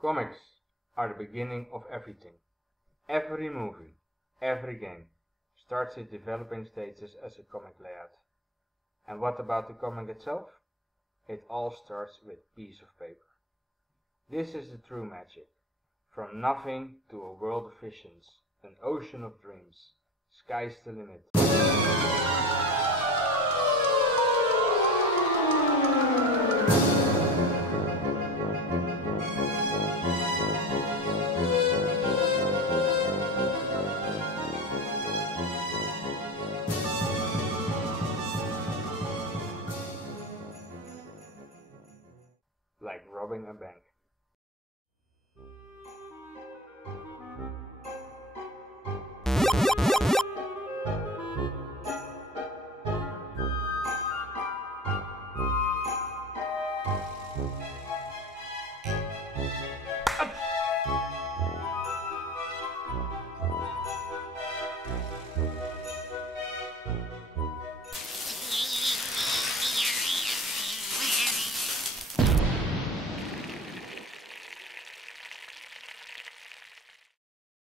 Comics are the beginning of everything. Every movie, every game starts its developing stages as a comic layout. And what about the comic itself? It all starts with a piece of paper. This is the true magic. From nothing to a world of visions, an ocean of dreams. Sky's the limit. Like robbing a bank.